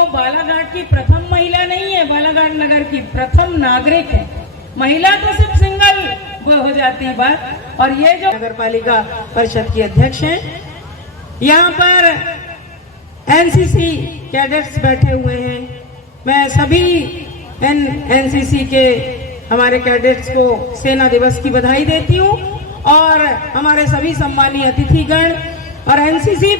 वो बालाघाट की प्रथम महिला नहीं है, बालाघाट नगर की प्रथम नागरिक है। महिला तो सिर्फ सिंगल हो जाती है बात। और ये जो नगर पालिका परिषद की अध्यक्ष हैं, यहाँ पर एनसीसी कैडेट्स बैठे हुए हैं। मैं सभी एनसीसी के हमारे कैडेट्स को सेना दिवस की बधाई देती हूँ और हमारे सभी सम्मानीय अतिथिगण और एनसीसी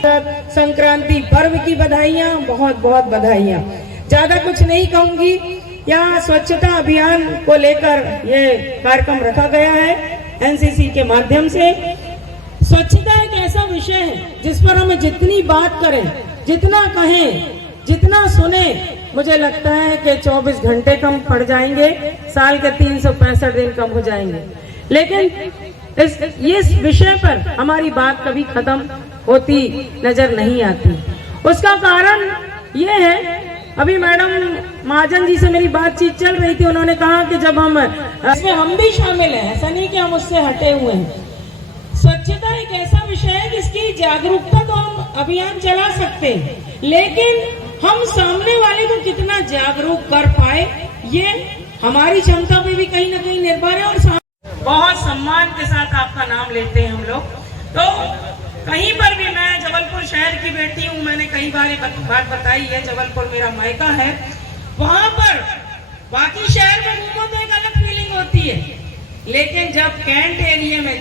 संक्रांति पर्व की बधाइयाँ, बहुत बहुत बधाइयाँ। ज्यादा कुछ नहीं कहूंगी। यहाँ स्वच्छता अभियान को लेकर ये कार्यक्रम रखा गया है एनसीसी के माध्यम से। स्वच्छता एक ऐसा विषय है जिस पर हमें जितनी बात करें, जितना कहें, जितना सुने, मुझे लगता है कि 24 घंटे कम पड़ जाएंगे, साल के 365 दिन कम हो जाएंगे, लेकिन इस विषय पर हमारी बात कभी खत्म होती नजर नहीं आती। उसका कारण ये है, अभी मैडम महाजन जी से मेरी बातचीत चल रही थी, उन्होंने कहा कि जब इसमें हम भी शामिल हैं, ऐसा नहीं कि हम उससे हटे हुए हैं। स्वच्छता एक ऐसा विषय है जिसकी जागरूकता तो हम अभियान चला सकते हैं, लेकिन हम सामने वाले को कितना जागरूक कर पाए ये हमारी क्षमता पे भी कहीं ना कहीं निर्भर है। और बहुत सम्मान के साथ आपका नाम लेते हैं हम लोग। तो कहीं पर भी, मैं जबलपुर शहर की बेटी हूँ, मैंने कई बार बात बताई है, जबलपुर मेरा मायका है। वहाँ पर बाकी शहर में घूमो तो एक अलग फीलिंग होती है, लेकिन जब कैंट एरिया में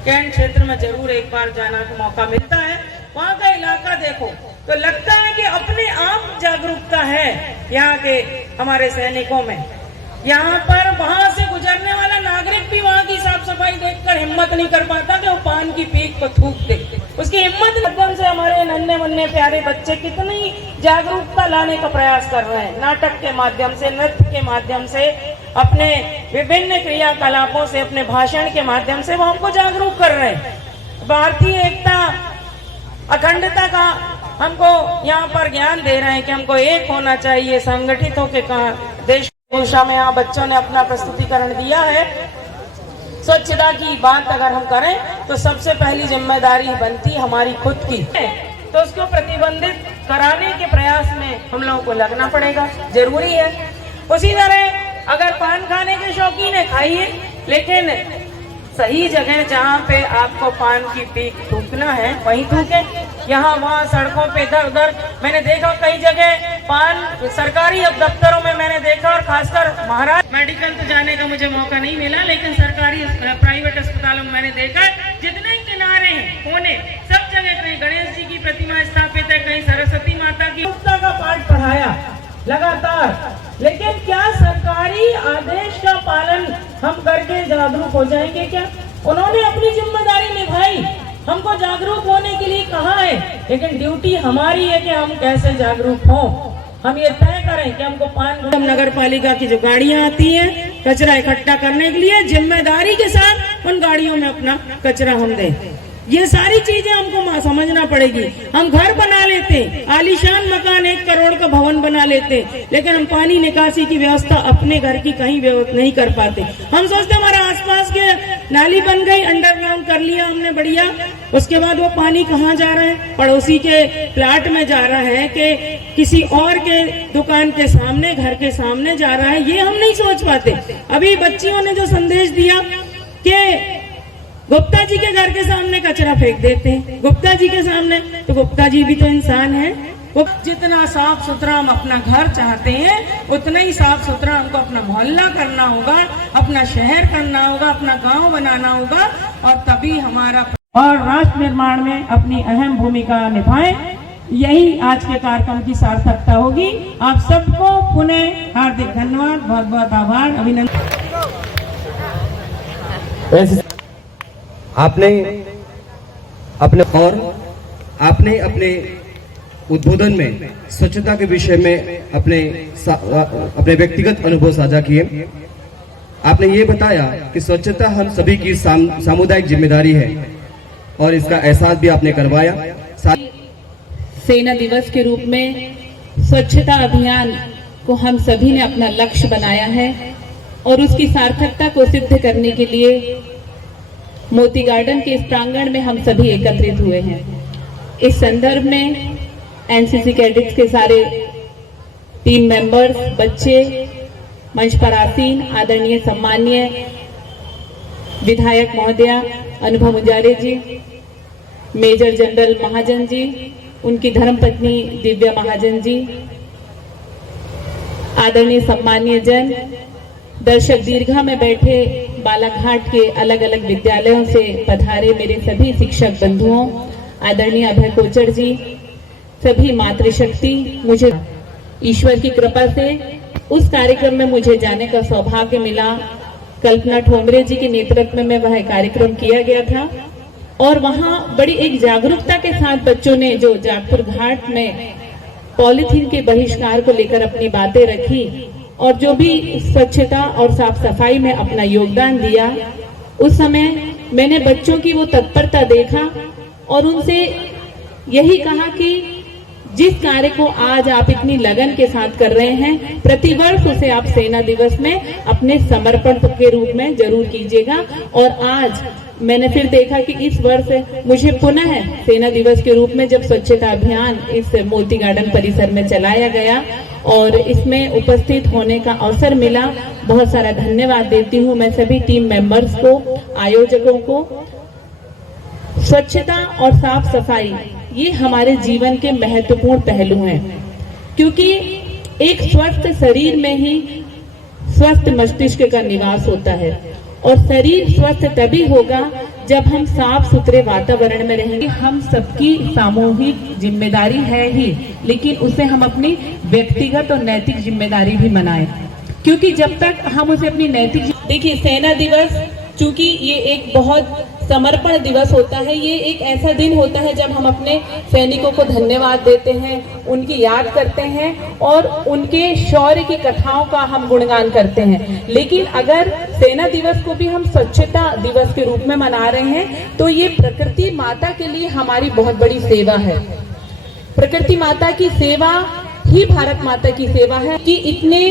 कैंट क्षेत्र में जरूर एक बार जाना का मौका मिलता है, वहाँ का इलाका देखो तो लगता है कि अपने आप जागरूकता है यहाँ के हमारे सैनिकों में। यहाँ पर वहाँ से गुजरने वाला नागरिक भी वहाँ की साफ सफाई देखकर हिम्मत नहीं कर पाता कि वो पान की पीक को थूक दे। उसकी हिम्मत माध्यम से हमारे नन्हे मुन्ने प्यारे बच्चे कितनी जागरूकता लाने का प्रयास कर रहे हैं, नाटक के माध्यम से, नृत्य के माध्यम से, अपने विभिन्न क्रियाकलापों से, अपने भाषण के माध्यम से वो हमको जागरूक कर रहे हैं। भारतीय एकता, अखंडता का हमको यहाँ पर ज्ञान दे रहे हैं कि हमको एक होना चाहिए, संगठित होकर कहा देश भाषा में यहाँ बच्चों ने अपना प्रस्तुतिकरण दिया है। स्वच्छता की बात अगर हम करें तो सबसे पहली जिम्मेदारी बनती हमारी खुद की, तो उसको प्रतिबंधित कराने के प्रयास में हम लोगों को लगना पड़ेगा, जरूरी है। उसी तरह अगर पान खाने के शौकीन है, खाइए, लेकिन सही जगह जहाँ पे आपको पान की पीक थूकना है वहीं थूके। यहाँ वहाँ सड़कों पे इधर उधर मैंने देखा कई जगह पान सरकारी दफ्तरों में मैंने देखा, और खासकर महाराज मेडिकल तो जाने का मुझे मौका नहीं मिला, लेकिन सरकारी प्राइवेट अस्पतालों में मैंने देखा जितने किनारे हैं कोने सब जगह कहीं गणेश जी की प्रतिमा स्थापित है, कहीं सरस्वती माता की स्वच्छता का पाठ पढ़ाया लगातार। लेकिन क्या सरकारी आदेश का पालन हम करके जागरूक हो जाएंगे क्या? उन्होंने अपनी जिम्मेदारी निभाई, हमको जागरूक होने के लिए कहा है, लेकिन ड्यूटी हमारी है कि हम कैसे जागरूक हों। हम ये तय करें कि हमको पान नगर पालिका की जो गाड़ियां आती हैं कचरा इकट्ठा करने के लिए, जिम्मेदारी के साथ उन गाड़ियों में अपना कचरा हम दें। ये सारी चीजें हमको समझना पड़ेगी। हम घर बना लेते, आलीशान मकान, 1 करोड़ का भवन बना लेते, लेकिन हम पानी निकासी की व्यवस्था अपने घर की कहीं नहीं कर पाते। हम सोचते हमारा आसपास के नाली बन गई, अंडरग्राउंड कर लिया हमने बढ़िया, उसके बाद वो पानी कहाँ जा रहा है? पड़ोसी के प्लाट में जा रहा है कि किसी और के दुकान के सामने, घर के सामने जा रहा है, ये हम नहीं सोच पाते। अभी बच्चियों ने जो संदेश दिया कि गुप्ता जी के घर के सामने कचरा फेंक देते हैं, गुप्ता जी के सामने, तो गुप्ता जी भी तो इंसान है। जितना साफ सुथरा हम अपना घर चाहते हैं, उतना ही साफ सुथरा हमको अपना मोहल्ला करना होगा, अपना शहर करना होगा, अपना गांव बनाना होगा, और तभी हमारा और राष्ट्र निर्माण में अपनी अहम भूमिका निभाएं। यही आज के कार्यक्रम की सार्थकता होगी। आप सबको पुनः हार्दिक धन्यवाद, बहुत बहुत आभार, अभिनंदन। आपने अपने उद्बोधन में स्वच्छता के विषय में अपने व्यक्तिगत अनुभव साझा किए। आपने ये बताया कि स्वच्छता हम सभी की सामुदायिक जिम्मेदारी है, और इसका एहसास भी आपने करवाया। सेना दिवस के रूप में स्वच्छता अभियान को हम सभी ने अपना लक्ष्य बनाया है, और उसकी सार्थकता को सिद्ध करने के लिए मोती गार्डन के इस प्रांगण में हम सभी एकत्रित हुए हैं। इस संदर्भ में एनसीसी कैडेट्स के सारे टीम मेंबर्स, बच्चे, मंच पर आसीन, आदरणीय सम्माननीय विधायक महोदया अनुभव मुंजारे जी, मेजर जनरल महाजन जी, उनकी धर्मपत्नी दिव्या महाजन जी, आदरणीय सम्माननीय जन, दर्शक दीर्घा में बैठे बालाघाट के अलग अलग विद्यालयों से पधारे मेरे सभी शिक्षक बंधुओं, आदरणीय अभय कोचर जी, सभी मातृशक्ति, मुझे ईश्वर की कृपा से उस कार्यक्रम में मुझे जाने का सौभाग्य मिला। कल्पना ठोमरे जी के नेतृत्व में वह कार्यक्रम किया गया था और वहां बड़ी एक जागरूकता के साथ बच्चों ने जो जागपुर घाट में पॉलीथीन के बहिष्कार को लेकर अपनी बातें रखी और जो भी स्वच्छता और साफ सफाई में अपना योगदान दिया, उस समय मैंने बच्चों की वो तत्परता देखा और उनसे यही कहा कि जिस कार्य को आज आप इतनी लगन के साथ कर रहे हैं, प्रतिवर्ष उसे आप सेना दिवस में अपने समर्पण के रूप में जरूर कीजिएगा। और आज मैंने फिर देखा कि इस वर्ष मुझे पुनः सेना दिवस के रूप में जब स्वच्छता अभियान इस मोती गार्डन परिसर में चलाया गया और इसमें उपस्थित होने का अवसर मिला, बहुत सारा धन्यवाद देती हूँ मैं सभी टीम मेंबर्स को, आयोजकों को। स्वच्छता और साफ सफाई ये हमारे जीवन के महत्वपूर्ण पहलू हैं, क्योंकि एक स्वस्थ शरीर में ही स्वस्थ मस्तिष्क का निवास होता है और शरीर स्वस्थ तभी होगा जब हम साफ सुथरे वातावरण में रहेंगे। हम सबकी सामूहिक जिम्मेदारी है ही, लेकिन उसे हम अपनी व्यक्तिगत और नैतिक जिम्मेदारी भी मनाएं, क्योंकि जब तक हम उसे अपनी नैतिक, देखिए सेना दिवस चूंकि ये एक बहुत समर्पण दिवस होता है, ये एक ऐसा दिन होता है जब हम अपने सैनिकों को धन्यवाद देते हैं, उनकी याद करते हैं और उनके शौर्य की कथाओं का हम गुणगान करते हैं। लेकिन अगर सेना दिवस को भी हम स्वच्छता दिवस के रूप में मना रहे हैं तो ये प्रकृति माता के लिए हमारी बहुत बड़ी सेवा है। प्रकृति माता की सेवा ही भारत माता की सेवा है कि इतने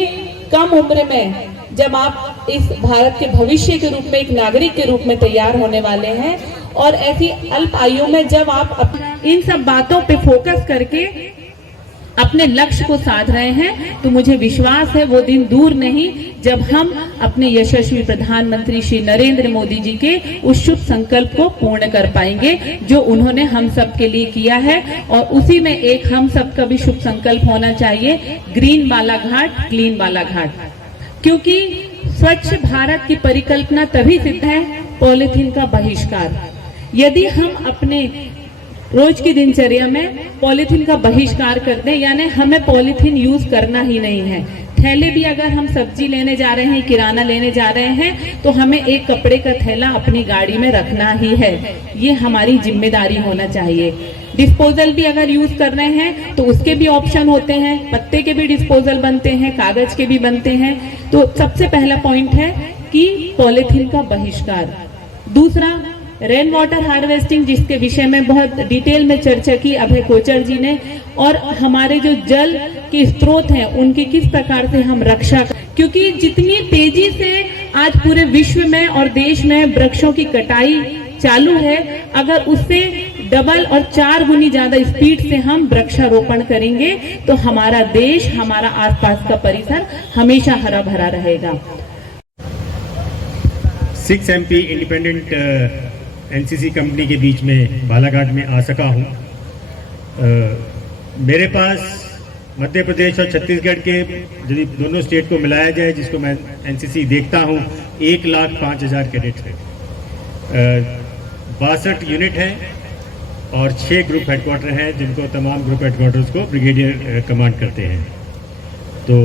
कम उम्र में जब आप इस भारत के भविष्य के रूप में एक नागरिक के रूप में तैयार होने वाले हैं और ऐसी अल्प आयु में जब आप इन सब बातों पे फोकस करके अपने लक्ष्य को साध रहे हैं, तो मुझे विश्वास है वो दिन दूर नहीं जब हम अपने यशस्वी प्रधानमंत्री श्री नरेंद्र मोदी जी के उस शुभ संकल्प को पूर्ण कर पाएंगे जो उन्होंने हम सब के लिए किया है। और उसी में एक हम सब का भी शुभ संकल्प होना चाहिए, ग्रीन बालाघाट, क्लीन बालाघाट, क्योंकि स्वच्छ भारत की परिकल्पना तभी सिद्ध है पॉलीथीन का बहिष्कार। यदि हम अपने रोज की दिनचर्या में पॉलीथीन का बहिष्कार कर दें, यानी हमें पॉलीथीन यूज करना ही नहीं है, थैले भी अगर हम सब्जी लेने जा रहे हैं, किराना लेने जा रहे हैं, तो हमें एक कपड़े का थैला अपनी गाड़ी में रखना ही है, ये हमारी जिम्मेदारी होना चाहिए। डिस्पोजल भी अगर यूज कर रहे हैं तो उसके भी ऑप्शन होते हैं, पत्ते के भी डिस्पोजल बनते हैं, कागज के भी बनते हैं। तो सबसे पहला पॉइंट है कि पॉलीथीन का बहिष्कार। दूसरा, रेन वाटर हार्वेस्टिंग, जिसके विषय में बहुत डिटेल में चर्चा की अभय कोचर जी ने, और हमारे जो जल के स्रोत हैं उनकी किस प्रकार से हम रक्षा, क्योंकि जितनी तेजी से आज पूरे विश्व में और देश में वृक्षों की कटाई चालू है, अगर उससे डबल और 4 गुनी ज्यादा स्पीड से हम वृक्षारोपण करेंगे तो हमारा देश, हमारा आसपास का परिसर हमेशा हरा भरा रहेगा। 6 MP इंडिपेंडेंट NCC कंपनी के बीच में बालाघाट में आ सका हूँ। मेरे पास मध्य प्रदेश और छत्तीसगढ़ के यदि दोनों स्टेट को मिलाया जाए, जिसको मैं NCC देखता हूँ, 1,05,000 कैडेट है, 62 यूनिट हैं और 6 ग्रुप हेडक्वार्टर हैं, जिनको तमाम ग्रुप हेडक्वार्टर्स को ब्रिगेडियर कमांड करते हैं। तो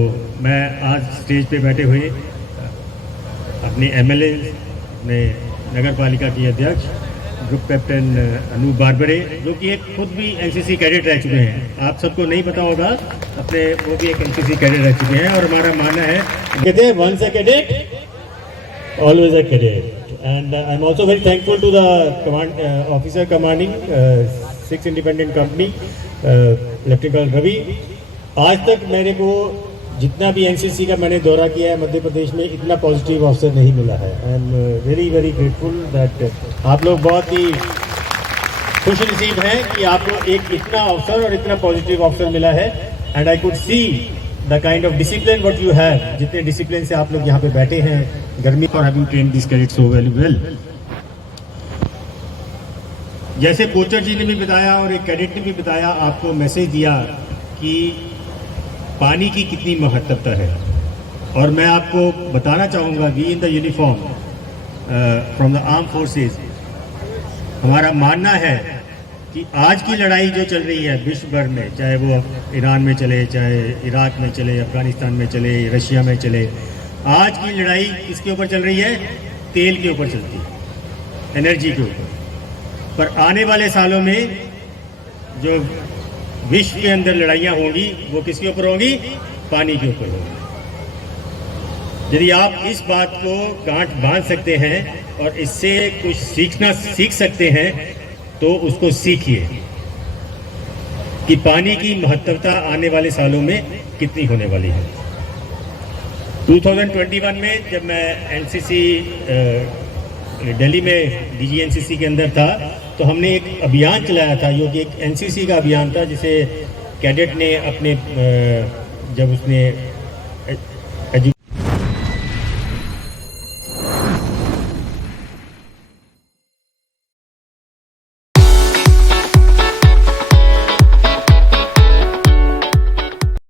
मैं आज स्टेज पे बैठे हुए अपने MLA, अपने नगर पालिका की अध्यक्ष ग्रुप कैप्टन अनूप बारबरे, जो कि एक खुद भी NCC कैडेट रह चुके हैं, आप सबको नहीं पता होगा, अपने वो भी एक NCC कैडेट रह चुके हैं। और हमारा मानना है, कहते हैं once a cadet always a cadet. And I'm also very thankful to the officer commanding 6 independent company, Lieutenant Ravi। आज तक मेरे को जितना भी NCC का मैंने दौरा किया है मध्य प्रदेश में, इतना पॉजिटिव अवसर नहीं मिला है। I am very very grateful that आप लोग बहुत ही खुश नसीब हैं कि आपको एक इतना अवसर और इतना पॉजिटिव अवसर मिला है। And I could see the kind of discipline what you have, जितने डिसिप्लिन से आप लोग यहाँ पे बैठे हैं गर्मी for having train this cadet so well. जैसे कोचर जी ने भी बताया और एक कैडेट ने भी बताया, आपको मैसेज दिया कि पानी की कितनी महत्वता है, और मैं आपको बताना चाहूँगा we in the uniform from the arm forces, हमारा मानना है कि आज की लड़ाई जो चल रही है विश्व भर में, चाहे वो ईरान में चले, चाहे इराक में चले, अफगानिस्तान में चले, रशिया में चले, आज की लड़ाई किसके ऊपर चल रही है? तेल के ऊपर चलती है, एनर्जी के ऊपर। पर आने वाले सालों में जो विश्व के अंदर लड़ाइयाँ होंगी वो किसके ऊपर होंगी? पानी के ऊपर होंगी। यदि आप इस बात को गांठ बांध सकते हैं और इससे कुछ सीख सकते हैं तो उसको सीखिए कि पानी की महत्वता आने वाले सालों में कितनी होने वाली है। 2021 में जब मैं एनसीसी दिल्ली में डीजी एनसीसी के अंदर था तो हमने एक अभियान चलाया था, जो कि एक एनसीसी का अभियान था, जिसे कैडेट ने अपने जब उसने